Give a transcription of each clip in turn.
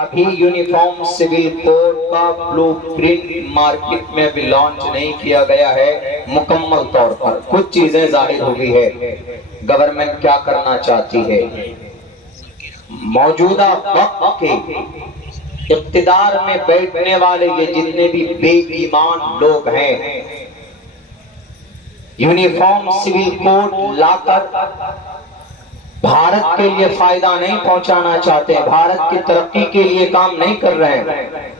अभी uniform civil code का blueprint market में भी लॉन्च नहीं किया गया है मुकम्मल तौर पर। कुछ चीजें जाहिर हो गई है गवर्नमेंट क्या करना चाहती है। मौजूदा वक्त के इक़्तिदार में बैठने वाले ये जितने भी बेईमान लोग हैं, यूनिफॉर्म सिविल कोड लाकर भारत के लिए फायदा नहीं पहुंचाना चाहते, भारत की तरक्की के लिए काम नहीं कर रहे हैं।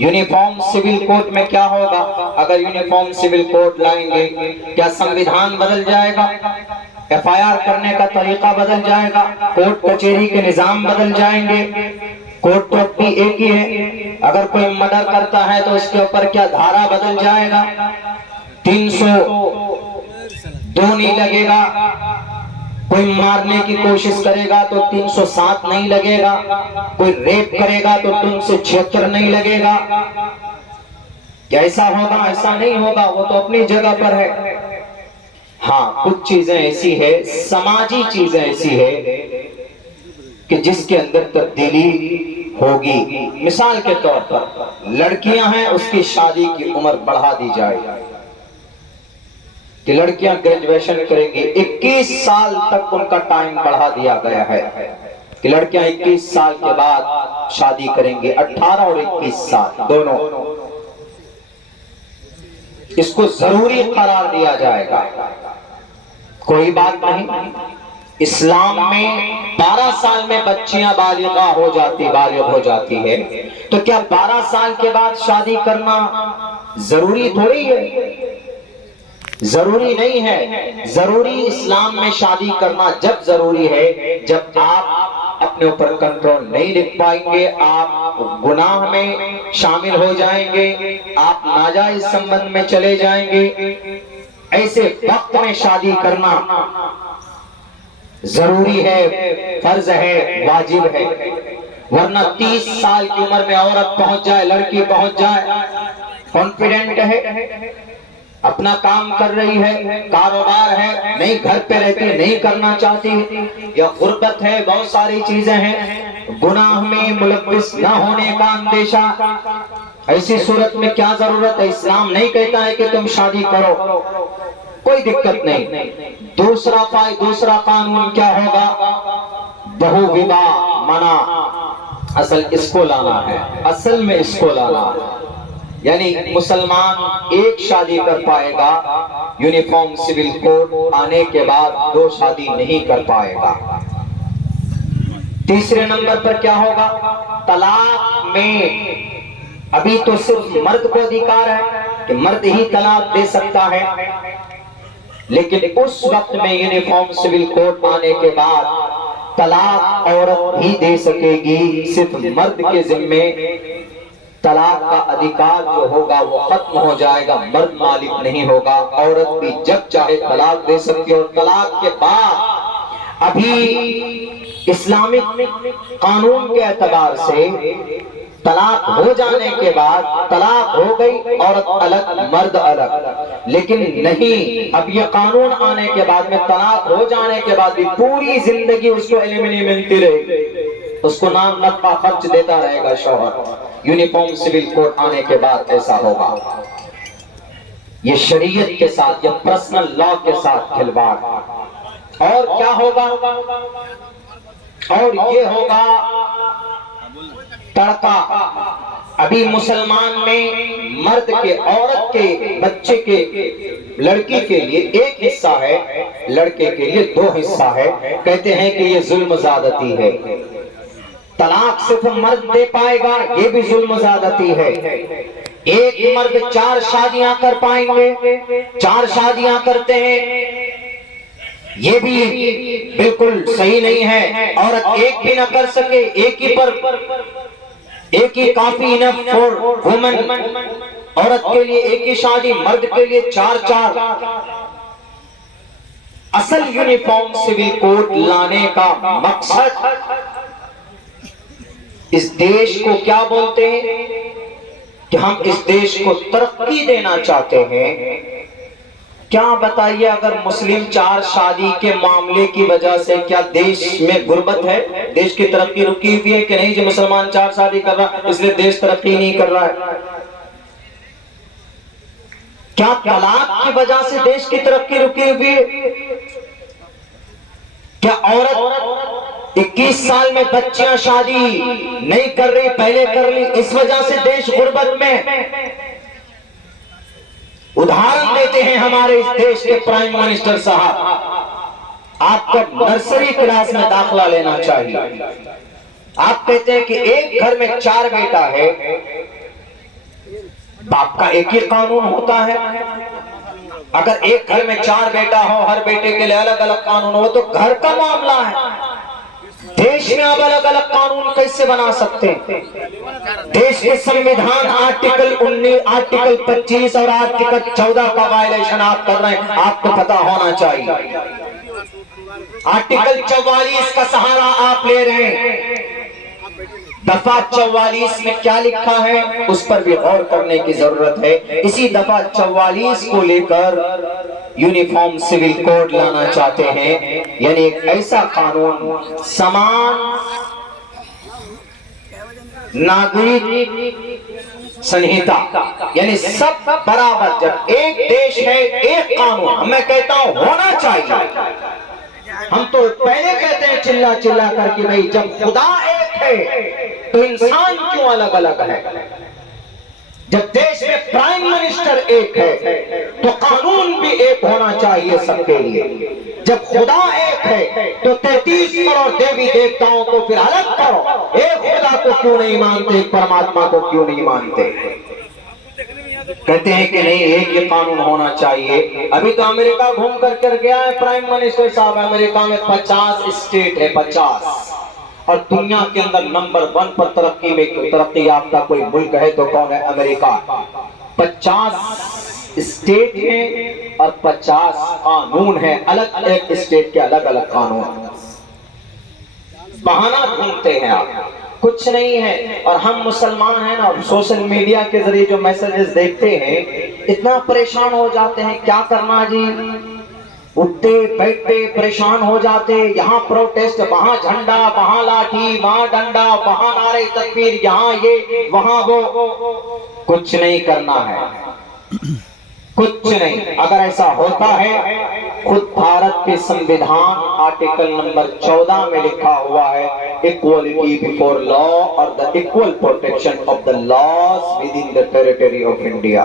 यूनिफॉर्म सिविल कोड में क्या होगा? अगर यूनिफॉर्म सिविल कोड लाएंगे, क्या संविधान बदल जाएगा? एफआईआर करने का तरीका बदल जाएगा? कोर्ट कचहरी के निजाम बदल जाएंगे? कोर्ट तो अपनी एक ही है। अगर कोई मर्डर करता है तो उसके ऊपर क्या धारा बदल जाएगा? 302 नहीं लगेगा। कोई मारने की कोशिश करेगा तो 307 नहीं लगेगा। कोई रेप करेगा तो 376 नहीं लगेगा। क्या ऐसा होगा? ऐसा नहीं होगा, वो तो अपनी जगह पर है। हाँ, कुछ चीजें ऐसी है, समाजी चीजें ऐसी है कि जिसके अंदर तब्दीली होगी। मिसाल के तौर पर लड़कियां हैं, उसकी शादी की उम्र बढ़ा दी जाए कि लड़कियां ग्रेजुएशन करेंगी। 21 साल तक उनका टाइम बढ़ा दिया गया है कि लड़कियां 21 साल के बाद शादी करेंगी। 18 और 21 साल दोनों, इसको जरूरी करार दिया जाएगा। कोई बात नहीं, इस्लाम में 12 साल में बच्चियां बालिग हो जाती है, तो क्या 12 साल के बाद शादी करना जरूरी थोड़ी है? जरूरी नहीं है। जरूरी इस्लाम में शादी करना जब जरूरी है जब आप अपने ऊपर कंट्रोल नहीं रख पाएंगे, आप गुनाह में शामिल हो जाएंगे, आप नाजायज संबंध में चले जाएंगे। ऐसे वक्त में शादी करना जरूरी है, फर्ज है, वाजिब है। वरना 30 साल की उम्र में औरत पहुंच जाए, लड़की पहुंच जाए, कॉन्फिडेंट है, अपना काम कर रही है, कारोबार है, नहीं घर पे रहती, नहीं करना चाहती, या गुर्बत है, बहुत सारी चीजें हैं, गुनाह में मुलव्विस न होने का अंदेशा, ऐसी सूरत में क्या जरूरत है? इस्लाम नहीं कहता है कि तुम शादी करो, कोई दिक्कत नहीं। दूसरा कानून क्या होगा? बहुविवाह मना। असल इसको लाना है, असल में इसको लाना है। यानी मुसलमान एक शादी कर पाएगा, यूनिफॉर्म सिविल कोड आने के बाद 2 शादी नहीं कर पाएगा। तीसरे नंबर पर क्या होगा? तलाक में अभी तो सिर्फ मर्द को अधिकार है कि मर्द ही तलाक दे सकता है, लेकिन उस वक्त में यूनिफॉर्म सिविल कोड आने के बाद तलाक औरत ही दे सकेगी। सिर्फ मर्द के जिम्मे तलाक का अधिकार जो होगा वो खत्म हो जाएगा, मर्द मालिक नहीं होगा। औरत भी जब चाहे तलाक दे सकती है। और तलाक के बाद अभी इस्लामिक कानून के एतबार से तलाक हो जाने के बाद तलाक हो गई, औरत अलग मर्द अलग। लेकिन नहीं, अब ये कानून आने के बाद में तलाक हो जाने के बाद भी पूरी जिंदगी उसको एलिमनी मिलती रहेगी, उसको नाम नफा खर्च देता रहेगा शौहर। यूनिफॉर्म सिविल कोड आने के बाद ऐसा होगा। ये शरीयत के साथ, ये पर्सनल लॉ के साथ खिलवाड़। और क्या होगा? और ये होगा तड़का। अभी मुसलमान में मर्द के, औरत के, बच्चे के, लड़की के लिए एक हिस्सा है, लड़के के लिए 2 हिस्सा है। कहते हैं कि ये जुल्म ज़्यादती है। तलाक सिर्फ मर्द दे पाएगा, ये भी जुल्म ज़्यादती है। एक मर्द 4 शादियां कर पाएंगे, 4 शादियां करते हैं, ये भी बिल्कुल सही नहीं है। औरत एक भी ना कर सके, एक ही काफी इनफ फॉर वुमेन। औरत के लिए एक ही शादी, मर्द के लिए 4-4। असल यूनिफॉर्म सिविल कोड लाने का मकसद इस देश को क्या बोलते हैं कि हम इस देश को तरक्की देना चाहते हैं, क्या बताइए, अगर मुस्लिम चार शादी के मामले की वजह से क्या देश में गुर्बत है? देश की तरक्की रुकी हुई है कि नहीं? जो मुसलमान चार शादी कर रहा है इसलिए देश तरक्की नहीं कर रहा है। क्या तलाक की वजह से देश की तरक्की रुकी हुई है? क्या औरत 21 साल में बच्चियां शादी नहीं कर रही, पहले कर ली, इस वजह से देश गुर्बत में? उदाहरण देते हैं हमारे इस देश के प्राइम मिनिस्टर साहब, आपको नर्सरी क्लास में दाखिला लेना चाहिए। आप कहते हैं कि एक घर में 4 बेटा है, बाप का एक ही कानून होता है। अगर एक घर में 4 बेटा हो, हर बेटे के लिए अलग अलग कानून हो, तो घर का मामला है। देश में आप अलग अलग कानून कैसे बना सकते हैं? देश के संविधान आर्टिकल 19, आर्टिकल 25 और आर्टिकल 14 का वायलेशन आप कर रहे हैं, आपको पता होना चाहिए। आर्टिकल 44 का सहारा आप ले रहे हैं। दफा 44 में क्या लिखा है उस पर भी गौर करने की जरूरत है। इसी दफा 44 को लेकर यूनिफॉर्म सिविल कोड लाना चाहते हैं, यानी एक ऐसा कानून, समान नागरिक संहिता, यानी सब बराबर। जब एक देश है एक कानून, मैं कहता हूं होना चाहिए। हम तो पहले कहते हैं चिल्ला चिल्ला करके, भाई जब खुदा एक है तो इंसान क्यों अलग अलग है? जब देश में प्राइम मिनिस्टर एक है तो कानून भी एक होना चाहिए सबके लिए। जब खुदा एक है तो 33 करोड़ देवी देवताओं को फिर अलग करो। एक खुदा को क्यों नहीं मानते, एक परमात्मा को क्यों नहीं मानते? कहते हैं कि नहीं, एक ये कानून होना चाहिए। अभी तो अमेरिका घूम कर गया है प्राइम मिनिस्टर साहब। अमेरिका में 50 स्टेट है, 50, और दुनिया के अंदर नंबर 1 पर तरक्की में, तरक्की याफ्ता कोई मुल्क है तो कौन है? अमेरिका। 50 स्टेट है और 50 कानून है, अलग अलग स्टेट के अलग अलग कानून। बहाना ढूंढते हैं आप, कुछ नहीं है। और हम मुसलमान हैं ना, सोशल मीडिया के जरिए जो मैसेजेस देखते हैं, इतना परेशान हो जाते हैं, क्या करना जी, उठते बैठते परेशान हो जाते। यहाँ प्रोटेस्ट, वहाँ झंडा, वहाँ लाठी, वहाँ डंडा, वहाँ नारे तकबीर, यहाँ ये वहाँ वो। कुछ नहीं करना है, कुछ नहीं। अगर ऐसा होता है, खुद भारत के संविधान आर्टिकल नंबर 14 में लिखा हुआ है, इक्वलिटी बिफोर लॉ और the equal protection of the laws within the territory of India.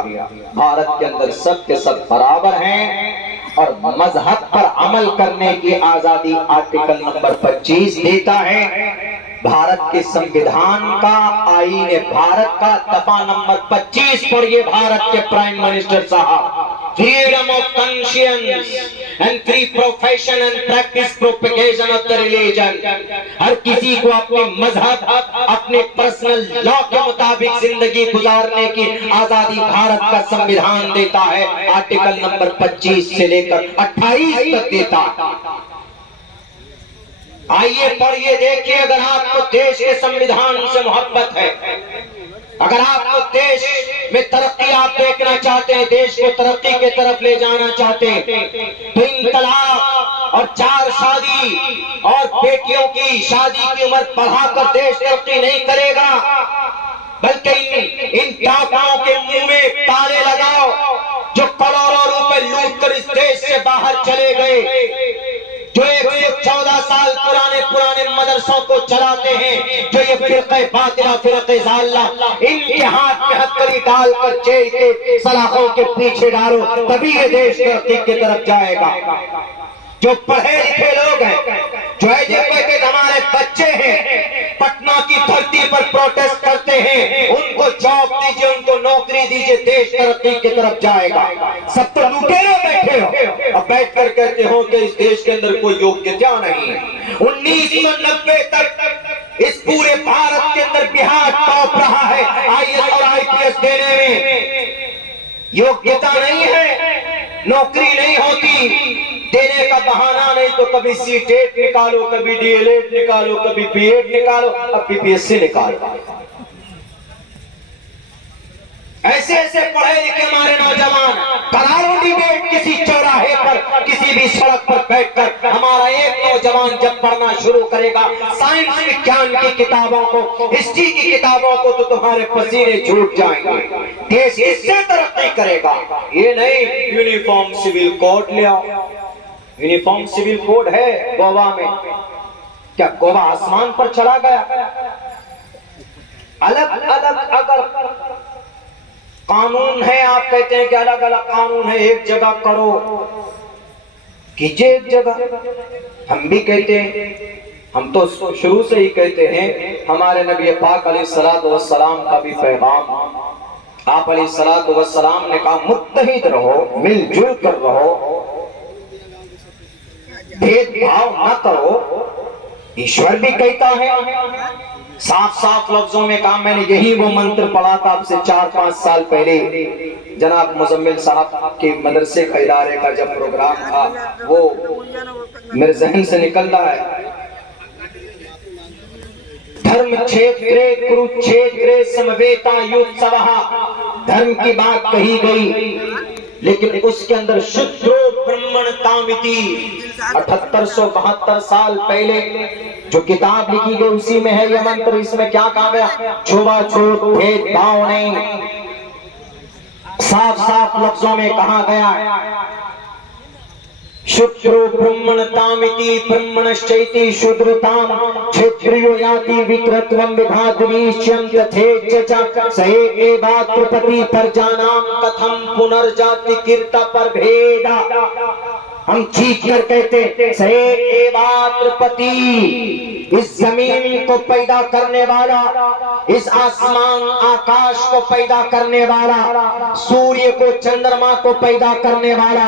Bharat के अंदर सब के सब बराबर हैं और मजहब पर अमल करने की आजादी आर्टिकल नंबर 25 देता है। भारत के संविधान का, आईन भारत का दफा नंबर 25 पढ़िए भारत के प्राइम मिनिस्टर साहब। Freedom of conscience and free profession and practice propagation of the religion. हर किसी को अपने मजहब, अपने पर्सनल लॉ के मुताबिक जिंदगी गुजारने की आजादी भारत का संविधान देता है। आर्टिकल नंबर 25 से लेकर 28 तक देता है। आइए पढ़िए, देखिए। अगर आपको देश के संविधान से मोहब्बत है, अगर आपको देश में तरक्की आप देखना चाहते हैं, देश को तरक्की के तरफ ले जाना चाहते हैं, तो इन तलाक और 4 शादी और बेटियों की शादी की उम्र बढ़ाकर देश तरक्की नहीं करेगा, बल्कि इन डाकुओं के मुंह में ताले लगाओ जो करोड़ों रुपए लूट कर इस देश से बाहर चले गए, जो 114 साल पुराने मदरसों को चलाते हैं, जो ये फिरक़े बातिला, फिरक़े ज़ालिला, इनके हाथ में हथकड़ी डालकर जेल के सलाखों के पीछे डालो, तभी ये देश तरक्की की तरफ जाएगा। जो पढ़े लिखे लोग हैं, जो एजुकेटेड हमारे बच्चे हैं, पटना की धरती पर प्रोटेस्ट करते हैं, उनको जॉब दीजिए, उनको नौकरी दीजिए, देश तरक्की की तरफ जाएगा। सब तो लुटेरे बैठे हो, अब बैठ कर कहते हो कि इस देश के अंदर कोई योग्यता नहीं है। 1990 तक इस पूरे भारत के अंदर बिहार टॉप रहा है IAS और IPS देने में। योग्यता नहीं है, नौकरी नहीं होती, देने का बहाना नहीं तो कभी सीटेट निकालो, कभी DLED निकालो, कभी BEd निकालो, अब BPSC निकालो। ऐसे ऐसे पढ़े लिखे हमारे नौजवान, करारो डिबेट किसी किसी भी सड़क पर बैठकर हमारा एक नौजवान जब पढ़ना शुरू करेगा साइंस विज्ञान की किताबों को, हिस्ट्री की किताबों को, तो तुम्हारे पसीने छूट जाएंगे। देश इससे तरक्की करेगा। ये नहीं यूनिफॉर्म सिविल कोड ले आओ। यूनिफॉर्म सिविल कोड है गोवा में, क्या गोवा आसमान पर चला गया? अलग अलग अगर कानून है, आप कहते हैं कि अलग अलग कानून है, एक जगह करो, कीजिए एक जगह। हम भी कहते हैं, हम तो शुरू से ही कहते हैं, हमारे नबी पाक अलैहिस्सलातु वस्सलाम का भी पैगाम, आप अलैहिस्सलातु वस्सलाम ने कहा मुत्तहिद रहो, मिलजुल कर रहो, भेदभाव न करो। ईश्वर भी कहता है, साफ साफ लफ्जों में कहा। मैंने यही वो मंत्र पढ़ा था आपसे 4-5 साल पहले, जनाब मुजम्मिल साहब के मदरसे का इदारे का जब प्रोग्राम था, वो मेरे जहन से निकल रहा है। धर्म क्षेत्रे कुरुक्षेत्रे समवेता युत्सवः, धर्म की बात कही गई, लेकिन उसके अंदर शूद्रो ब्रह्मणतामिति 7872 साल पहले जो किताब लिखी गई उसी में है यह मंत्र। इसमें क्या कहा गया? छुआछूत भेदभाव नहीं, साफ साफ लफ्जों में कहा गया शूद्रो ब्रह्मणतामिति ब्रह्मणश्चैति शूद्रताम क्षेत्रियो याति विकृतवम विघातवीश्यम तथेच सहे एवात्रपति परजानाम कथम पुनर्जाति कीर्ता पर भेदा। हम चीख कर कहते सहे एवात्रपति, इस जमीन को पैदा करने वाला, इस आसमान आकाश को पैदा करने वाला, सूर्य को चंद्रमा को पैदा करने वाला,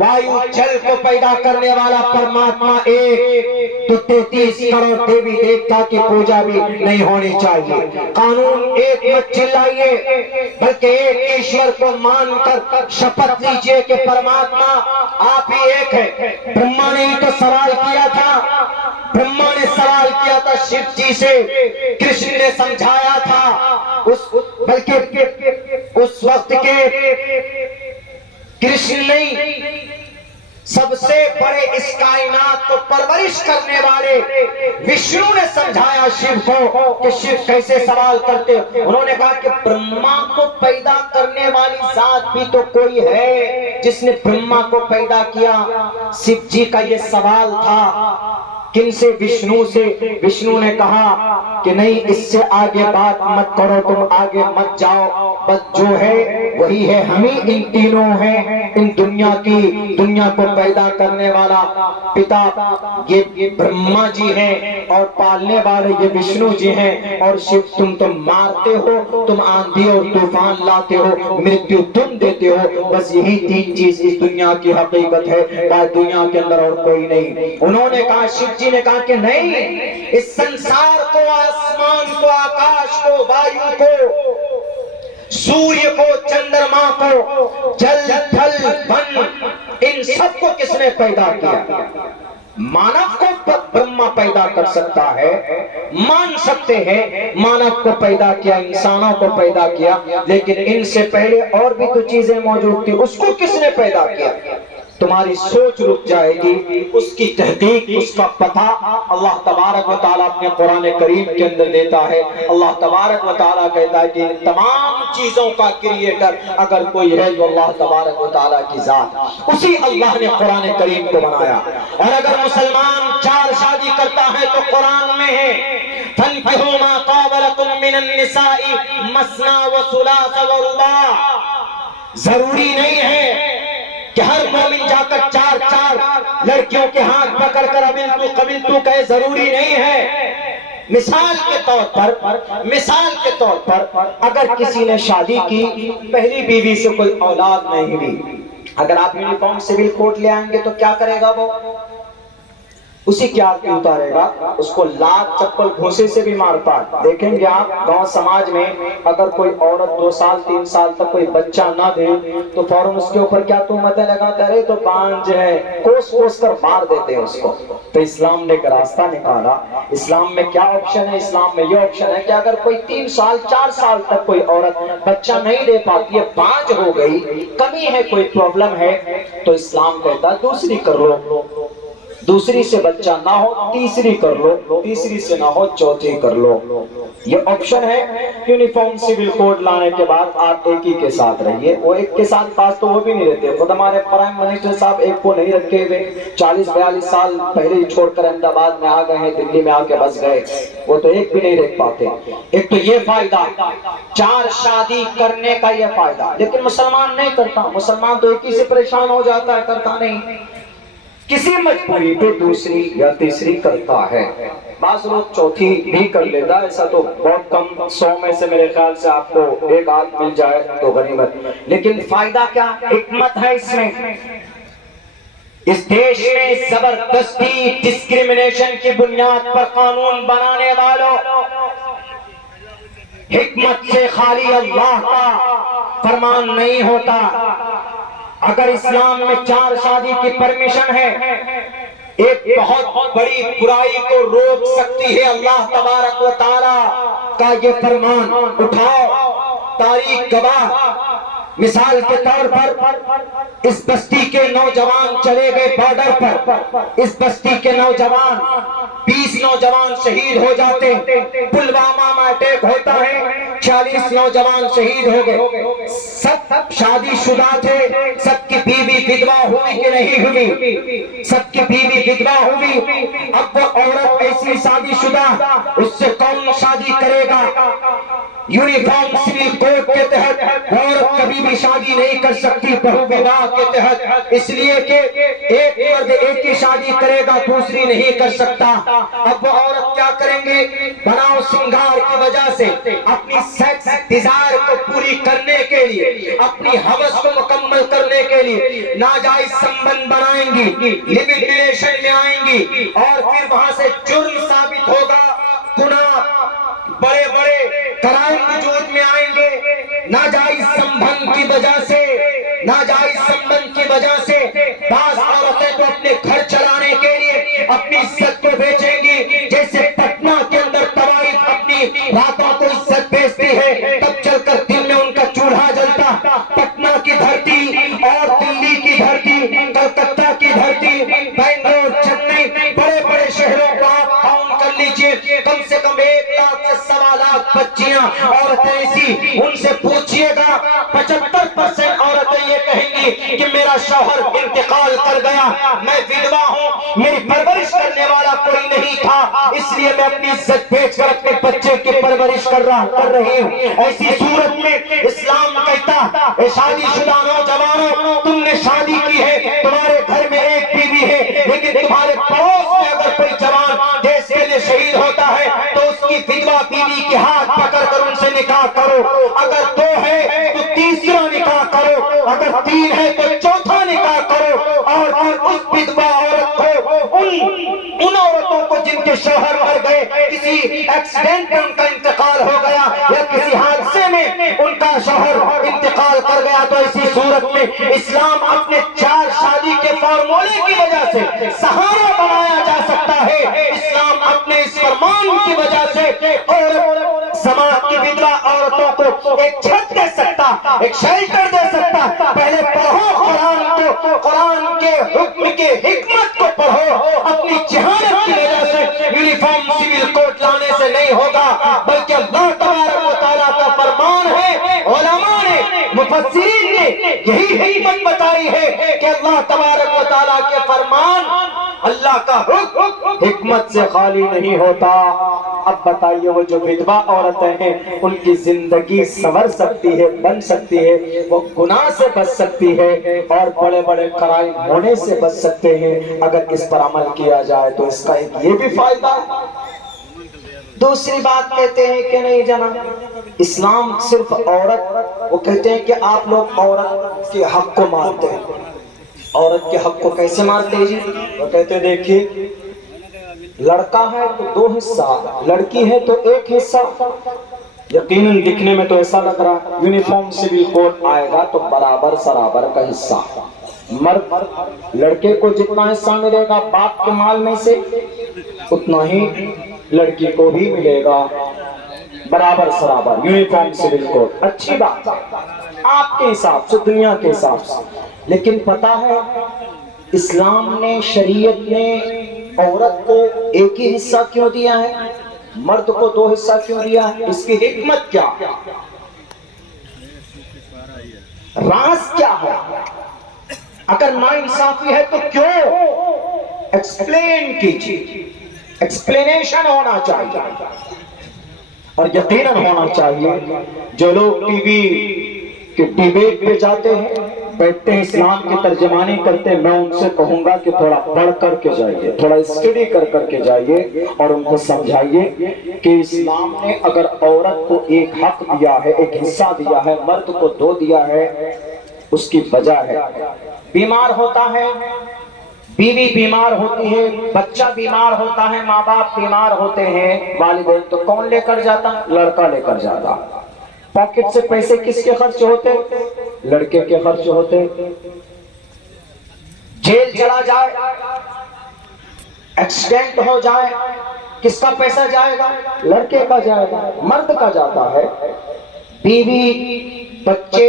वायु जल को पैदा करने वाला परमात्मा एक। तो 33 करोड़ देवी देवता की पूजा भी नहीं होनी चाहिए। कानून एक मत चिल्लाइए, बल्कि एक ईश्वर को मानकर शपथ लीजिए कि परमात्मा आप ही एक है। ब्रह्मा ने ही तो सवाल किया था, ब्रह्मा ने सवाल किया था शिव जी से, कृष्ण ने समझाया था बल्कि उस वक्त के कृष्ण नहीं, सबसे बड़े इस कायनात को परवरिश करने वाले विष्णु ने समझाया शिव को कि शिव कैसे सवाल करते। उन्होंने कहा कि ब्रह्मा को पैदा करने वाली जात भी तो कोई है जिसने ब्रह्मा को पैदा किया। शिव जी का ये सवाल था किनसे? विष्णु से। विष्णु ने कहा कि नहीं, इससे आगे बात मत करो, तुम आगे मत जाओ, बस जो है वही है, हम ही इन तीनों हैं। इन दुनिया को पैदा करने वाला पिता ये ब्रह्मा जी हैं और पालने वाले ये विष्णु जी हैं, और शिव तुम मारते हो, तुम आंधी और तूफान लाते हो, मृत्यु तुम देते हो, बस यही 3 चीज इस दुनिया की हकीकत है, दुनिया के अंदर और कोई नहीं। उन्होंने कहा, शिव जी ने कहा कि नहीं, इस संसार को, आसमान को, आकाश को, वायु को, सूर्य को, चंद्रमा को, जल थल वन, इन सबको किसने पैदा किया? मानव को ब्रह्मा पैदा कर सकता है, मान सकते हैं मानव को पैदा किया, इंसानों को पैदा किया, लेकिन इनसे पहले और भी तो चीजें मौजूद थी, उसको किसने पैदा किया? तुम्हारी सोच रुक जाएगी, उसकी तहकीक, उसका पता अल्लाह तबारक व तआला अपने कुरान करीम के अंदर देता है। अल्लाह तबारक व तआला कहता है कि तमाम चीजों का क्रिएटर अगर कोई है तो अल्लाह तबारक व तआला की जात, उसी अल्लाह ने कुरान करीम को बनाया। और अगर मुसलमान 4 शादी करता है तो कुरान में है, फन्किहू मा ताबलकुम मिनन निसाई मसना व सुलास व रुबा। जरूरी नहीं है कि हर मोमिन जाकर 4 लड़कियों के हाथ पकड़कर कबिल तू कहे, जरूरी नहीं है। मिसाल के तौर पर अगर किसी ने शादी की, पहली बीवी से कोई औलाद नहीं हुई, अगर आप यूनिफॉर्म सिविल कोड ले आएंगे तो क्या करेगा वो? उसी की आरती उतारेगा, उसको लात चप्पल घूंसे से भी मारता है। देखेंगे आप गांव समाज में अगर कोई औरत 2 साल 3 साल तक कोई बच्चा ना दे तो फौरन उसके ऊपर क्या तोहमतें लगाता है, तो बांझ है, कोस कोस कर मार देते हैं उसको। तो इस्लाम ने एक रास्ता निकाला। इस्लाम में क्या ऑप्शन है? इस्लाम में ये ऑप्शन है कि अगर कोई 3 साल 4 साल तक कोई औरत बच्चा नहीं दे पाती है, बांझ हो गई, कमी है, कोई प्रॉब्लम है, तो इस्लाम कहता है दूसरी कर लो, दूसरी से बच्चा ना हो तीसरी कर लो, तीसरी से ना हो चौथी कर लो। ये ऑप्शन है। यूनिफॉर्म सिविल कोड लाने के बाद आप एक ही के साथ रहिए। वो एक के साथ पास तो वो भी नहीं रहते। खुद हमारे प्राइम मिनिस्टर साहब एक को नहीं रखे हुए, 40-42 साल पहले ही छोड़कर अहमदाबाद में आ गए हैं, दिल्ली में आके बस गए, वो तो एक भी नहीं रख पाते। एक तो ये फायदा, 4 शादी करने का ये फायदा, लेकिन मुसलमान नहीं करता। मुसलमान तो एक ही से परेशान हो जाता है, करता नहीं, किसी मजबूरी पे दूसरी या तीसरी करता है। बास लोग चौथी भी कर लेता, ऐसा तो बहुत कम, 100 में से मेरे ख्याल से आपको एक आध मिल जाए तो गनीमत। लेकिन फायदा क्या, हिकमत है इसमें। इस देश में जबरदस्ती डिस्क्रिमिनेशन की बुनियाद पर कानून बनाने वालों, हिकमत से खाली अल्लाह का फरमान नहीं होता। अगर इस्लाम में 4 शादी की परमिशन है, एक बहुत बड़ी बुराई को रोक सकती है अल्लाह तबारक व तआला का ये फरमान। उठाओ तारीख गवाह, मिसाल के तौर पर इस बस्ती के नौजवान चले गए बॉर्डर पर, इस बस्ती के नौजवान 20 नौजवान शहीद हो जाते, पुलवामा में अटैक होता है, 40 नौजवान शहीद हो गए, सब शादीशुदा थे, सबकी बीवी विधवा हुई कि नहीं हुई, सबकी बीवी विधवा हुई। अब वो औरत ऐसी शादीशुदा, उससे कौन शादी करेगा? यूनिफॉर्म सिविल कोड के तहत औरत कभी भी शादी नहीं कर सकती बहुविवाह के तहत, इसलिए कि एक मर्द एक ही शादी करेगा, दूसरी नहीं कर सकता। अब वो औरत क्या करेंगे? बनाव श्रृंगार की वजह से अपनी सेक्स डिजायर को पूरी करने के लिए, अपनी हवस को मुकम्मल करने के लिए नाजायज संबंध बनाएंगी, लिविंग रिलेशन में आएंगी और फिर वहां से जुर्म साबित होगा, गुनाह, बड़े बड़े क्राइम की जोत में आएंगे। नाजायज संबंध की वजह से, नाजायज संबंध की वजह से बास औरतें तो अपने घर चलाने के लिए अपनी इज्जत को बेचेंगी। जैसे पटना के अंदर तवाइफ अपनी रातों को इज्जत बेचती है, तब चलकर दिन में उनका चूल्हा जलता। पटना की धरती और दिल्ली की धरती, कलकत्ता की धरती, बेंगलोर, चेन्नई, बड़े बड़े शहरों को आप काउंट कर लीजिए, कम से कम 1 लाख से 1.25 लाख बच्चियां औरतें ऐसी, उनसे पूछिएगा 75% औरतें ये कहेंगी कि मेरा शौहर इंतकाल कर गया, मैं विधवा हूँ, मेरी परवरिश करने वाला कोई नहीं था, इसलिए मैं अपनी इज्जत बेचकर अपने बच्चे की परवरिश कर रही हूँ। ऐसी सूरत में इस्लाम कहता है शादीशुदा नौजवानों, तुमने शादी की है, तुम्हारे घर में एक बीवी है, लेकिन तुम्हारे पड़ोस में अगर कोई जवान देश के लिए शहीद होता है तो उसकी विधवा बीवी के हाथ पकड़कर उनसे निकाह करो। अगर 2 है तो तीसरा निकाह करो, अगर 3 है तो चौथा निकाह करो, और फिर उस विधवा औरत को, उन औरतों को जिनके शौहर मर गए, किसी एक्सीडेंट में उनका इंतकाल हो गया या किसी हादसे में उनका शौहर इंतकाल कर गया, तो ऐसी सूरत में इस्लाम अपने 4 शादी के फॉर्मूले की वजह से सहारा बनाया जा सकता है। इस्लाम अपने इस फरमान की वजह से और समाज की विधवा औरतों को एक छत दे सकता, एक शेल्टर दे सकता। पहले पढ़ो कुरान को, कुरान के हुक्म के हिकमत को पढ़ो। अपनी जहानत की वजह से यूनिफॉर्म सिविल कोड लाने से नहीं होगा, बल्कि अल्लाह तबारक व तआला का फरमान है, उलमा ने, मुफस्सिरीन ने यही हिकमत बताई है कि अल्लाह तबारक व तआला के फरमान, अल्लाह का हुक्म हिकमत से खाली नहीं होता। अब बताइए वो जो विधवा औरतें हैं, उनकी जिंदगी संवर सकती है, बन सकती है, वो गुनाह से बच सकती है और बड़े बड़े क्राइम होने से बच सकते हैं अगर इस पर अमल किया जाए। तो इसका एक ये भी फायदा है। दूसरी बात कहते हैं कि नहीं जना, इस्लाम सिर्फ औरत, वो कहते हैं कि आप लोग औरत के हक को मारते हैं। औरत के हक को कैसे मारते हैं जी? वो कहते हैं देखिए लड़का है तो 2 हिस्सा, लड़की है तो 1 हिस्सा। यकीनन दिखने में तो ऐसा लग रहा है यूनिफॉर्म सिविल कोड आएगा तो बराबर सराबर का हिस्सा। मर्द लड़के को जितना हिस्सा मिलेगा बाप के माल में से, उतना ही लड़की को भी मिलेगा, बराबर सराबर यूनिफॉर्म सिविल कोड। अच्छी बात आपके हिसाब से, दुनिया के हिसाब से। लेकिन पता है इस्लाम ने, शरीयत ने औरत को 1 ही हिस्सा क्यों दिया है, मर्द को 2 हिस्सा क्यों दिया है? इसकी हिकमत क्या, राज क्या है? अगर नाइंसाफी है तो क्यों, एक्सप्लेन कीजिए, एक्सप्लेनेशन होना चाहिए। और यकीनन होना चाहिए जो लोग टीवी के डिबेट पे जाते हैं, बैठते हैं, इस्लाम की तर्जमानी करते हैं, मैं उनसे कहूंगा कि थोड़ा पढ़ करके जाइए, थोड़ा स्टडी कर करके जाइए और उनको समझाइए कि इस्लाम ने अगर औरत को 1 हक दिया है, 1 हिस्सा दिया है, मर्द को 2 दिया है, उसकी वजह है। बीमार होता है, बीवी बीमार होती है, बच्चा बीमार होता है, माँ बाप बीमार होते हैं, वालिदैन, तो कौन लेकर जाता? लड़का लेकर जाता। पॉकेट से पैसे किसके खर्च होते? लड़के के खर्च होते। जेल चला जाए, एक्सीडेंट हो जाए, किसका पैसा जाएगा? लड़के का जाएगा, मर्द का जाता है। बीवी, बच्चे,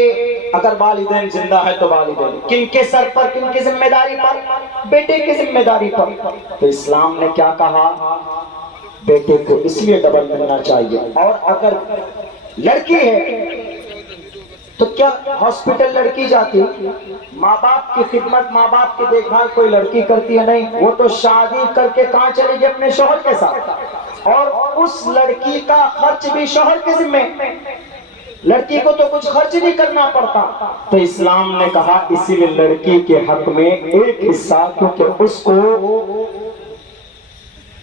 अगर वालिदैन जिंदा है तो वालिदैन किनके सर पर, किनकी जिम्मेदारी पर? बेटे की जिम्मेदारी पर। तो इस्लाम ने क्या कहा? बेटे को इसलिए डबल मिलना चाहिए। और अगर लड़की है तो क्या हॉस्पिटल लड़की जाती, माँ बाप की खिदमत, माँ बाप की देखभाल कोई लड़की करती है? नहीं, वो तो शादी करके कहाँ चलेगी? अपने शौहर के साथ, और उस लड़की का खर्च भी शौहर के जिम्मे। लड़की को तो कुछ खर्च नहीं करना पड़ता। तो इस्लाम ने कहा इसीलिए लड़की के हक में 1 हिस्सा, क्योंकि उसको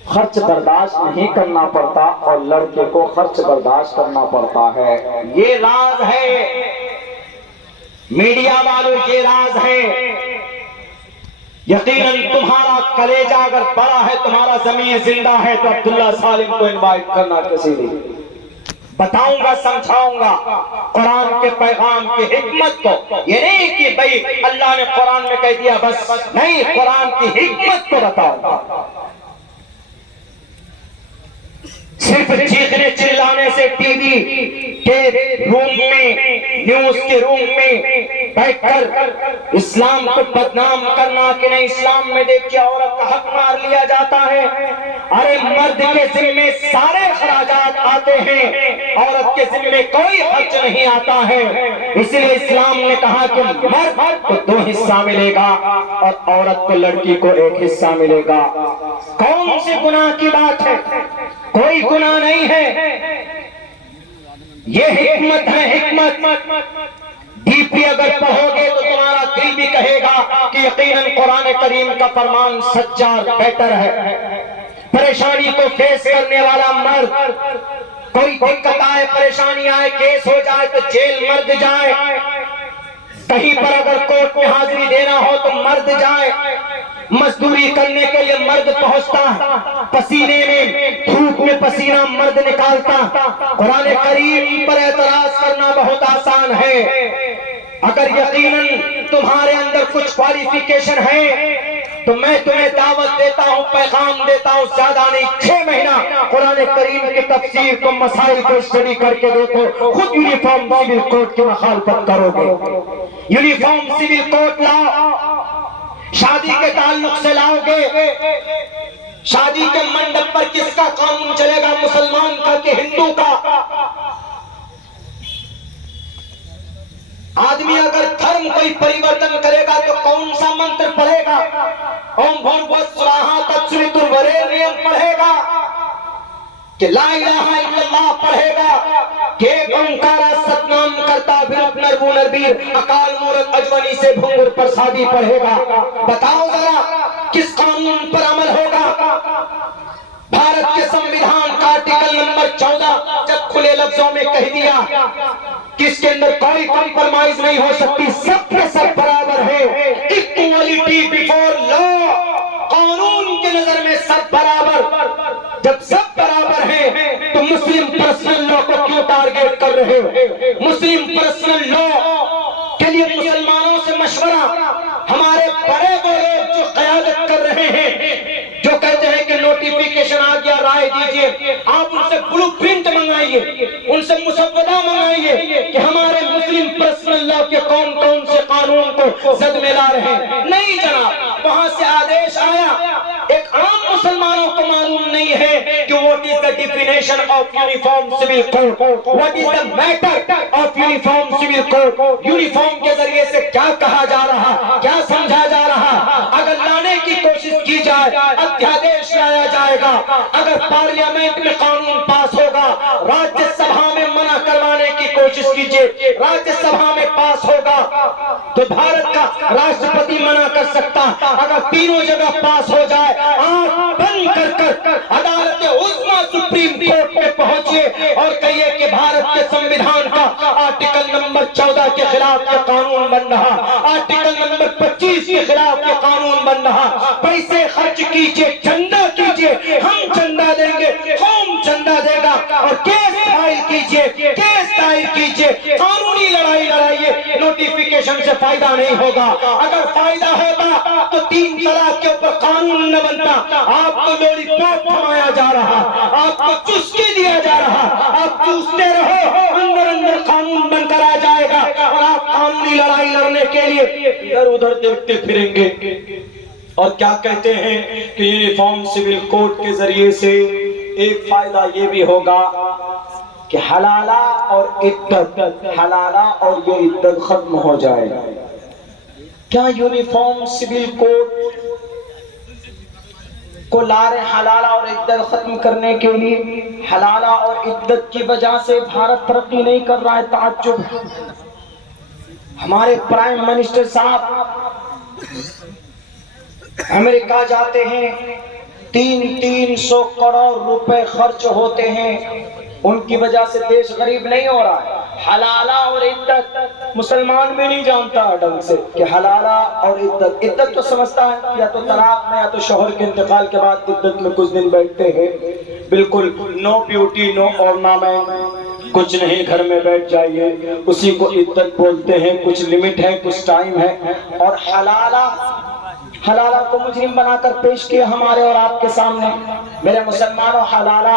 खर्च बर्दाश्त नहीं करना पड़ता और लड़के को खर्च बर्दाश्त करना पड़ता है। ये राज है मीडिया वालों, ये राज है। यकीनन तुम्हारा कलेजा अगर बड़ा है, तुम्हारा जमीन जिंदा है, तो अब्दुल्ला सालिम को इनवाइट करना किसी दिन बताऊंगा, समझाऊंगा कुरान के पैगाम की हिकमत को। ये नहीं कि भाई अल्लाह ने कुरान में कह दिया बस, नहीं, कुरान की हिकमत को बताऊंगा। सिर्फ चीखने चिल्लाने से टीवी के रूम में, न्यूज के रूम में बैठकर इस्लाम को बदनाम करना कि नहीं, इस्लाम में देखिए औरत का हक मार लिया जाता है। अरे मर्द के जिम्मे सारे खराजात आते हैं, औरत के जिम्मे कोई खर्च नहीं आता है। इसलिए इस्लाम ने कहा कि मर्द को 2 हिस्सा मिलेगा और औरत को, लड़की को 1 हिस्सा मिलेगा। कौन सी गुनाह की बात है? कोई गुनाह नहीं है। ये हिकमत है, हिकमत। डीपी अगर पढ़ोगे तो तुम्हारा दिल भी कहेगा कि यकीनन कुरान करीम का फरमान सच्चा और बेहतर है। परेशानी को फेस करने वाला मर्द, कोई दिक्कत आए, परेशानी आए, केस हो जाए तो जेल मर्द जाए, कहीं पर अगर कोर्ट में हाजिरी देना हो तो मर्द जाए, मजदूरी करने के लिए मर्द पहुंचता है, पसीने में, धूप में पसीना मर्द निकालता। कुरान करीम पर एतराज करना बहुत आसान है। अगर यकीनन तुम्हारे अंदर कुछ क्वालिफिकेशन है तो मैं तुम्हें दावत देता हूँ, पैगाम देता हूँ, ज्यादा नहीं, 6 महीना कुरान करीम की तफसीर को, मसाइल को स्टडी करके देखो, खुद यूनिफॉर्म सिविल कोड की मुखालफत करोगे। यूनिफॉर्म सिविल कोड लाओ, शादी के ताल्लुक से लाओगे, शादी के मंडप पर किसका कानून चलेगा, मुसलमान का कि हिंदू का? आदमी अगर धर्म कोई परिवर्तन करेगा तो कौन सा मंत्र पढ़ेगा? ओम भूर्भुवः स्वः तत्सवितुर्वरेण्यं पढ़ेगा कि ला इलाहा इल्लल्लाह पढ़ेगा कि ओंकारा सतनाम करता विरुद्ध नरबू नरबीर अकाल मूरत अजवनी से भंगुर प्रसादी पढ़ेगा। बताओ जरा किस कानून पर अमल होगा? भारत के संविधान का आर्टिकल नंबर 14 जब खुले लफ्जों में कह दिया कि इसके अंदर कोई कॉम्प्रोमाइज नहीं हो सकती, सबके सब बराबर है, इक्वालिटी बिफोर लॉ, कानून की नजर में सब बराबर, जब सब बराबर हैं तो मुस्लिम पर्सनल लॉ को क्यों टारगेट कर रहे हो? मुस्लिम पर्सनल लॉ के लिए मुसलमानों से मशवरा हमारे बड़े बड़े जो क़यादत कर रहे हैं, जो कहते हैं कि नोटिफिकेशन आ गया, राय दीजिए, आप उनसे ब्लूप्रिंट मंगाइए, उनसे मुसव्वदा मंगाइए कि हमारे मुस्लिम पर्सनल लॉ के कौन कौन से कानून को जद में ला रहे हैं। नहीं जनाब, वहां से आदेश आया, एक आम मुसलमानों को मालूम नहीं है कि what is the definition of uniform civil code, what is the matter of uniform civil code. Uniform के जरिए से क्या कहा जा रहा, क्या समझा जा रहा, अगर लाने की कोशिश की जाए अध्यादेश लाया जाएगा, अगर पार्लियामेंट में कानून पास होगा, राज्यसभा में मना करवाने की कोशिश कीजिए, राज्यसभा में पास होगा तो भारत का राष्ट्रपति मना कर सकता, अगर तीनों जगह पास हो जाए, आंख बंद कर अदालत उस्मा सुप्रीम कोर्ट में पहुंचिए और कहिए कि भारत के संविधान का आर्टिकल नंबर 14 के खिलाफ ये कानून बन रहा, आर्टिकल नंबर 25 के खिलाफ ये कानून बन रहा, पैसे खर्च कीजिए, चंदा कीजिए, हम चंदा देंगे, कौम चंदा देगा, और केस फाइल कीजिए, केस दायर कीजिए, कानूनी लड़ाई लड़ाइए, नोटिफिकेशन से फायदा नहीं होगा। अगर फायदा होता तो 3 तलाक के ऊपर कानून न बनता। आपको लॉलीपॉप थमाया जा रहा, आपको चुस्की दिया जा रहा, आप चूसते रहो, अंदर अंदर कानून बनकर आ जाएगा और आप कानूनी लड़ाई लड़ने के लिए इधर उधर देखते फिरेंगे। और क्या कहते हैं कि यूनिफॉर्म सिविल कोड के जरिए से एक फायदा ये भी होगा कि हलाला और इद्दत, हलाला और ये इद्दत खत्म हो जाएगा। क्या यूनिफॉर्म सिविल कोड को ला रहे हलाला और इद्दत खत्म करने के लिए? हलाला और इद्दत की वजह से भारत तरक्की नहीं कर रहा है, ताज्जुब। हमारे प्राइम मिनिस्टर साहब अमेरिका जाते हैं, 300 करोड़ रुपए खर्च होते हैं, उनकी वजह से देश गरीब नहीं हो रहा है। हलाला और इद्दत मुसलमान भी नहीं जानता ढंग से कि हलाला और इद्दत, इद्दत तो समझता है या तो तलाक में या तो शौहर के इंतकाल के बाद इद्दत में कुछ दिन बैठते हैं, बिल्कुल नो ब्यूटी नो ऑर्नामेंट, कुछ नहीं, घर में बैठ जाइए, उसी को इद्दत बोलते हैं। कुछ लिमिट है, कुछ टाइम है। और हलाला, हलाला को मुजरिम बनाकर पेश किया हमारे और आपके सामने। मेरे मुसलमानों, हलाला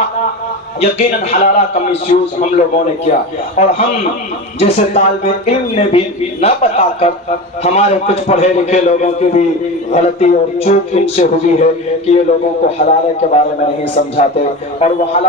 यकीनन हलाला का मिसयूज हम लोगों ने किया, और हम जैसे तालिबे इल्म ने भी न बताकर हमारे कुछ पढ़े लिखे लोगों की भी गलती और चूक इनसे हुई है कि ये लोगों को हलाला के बारे में नहीं समझाते, और वो हलाला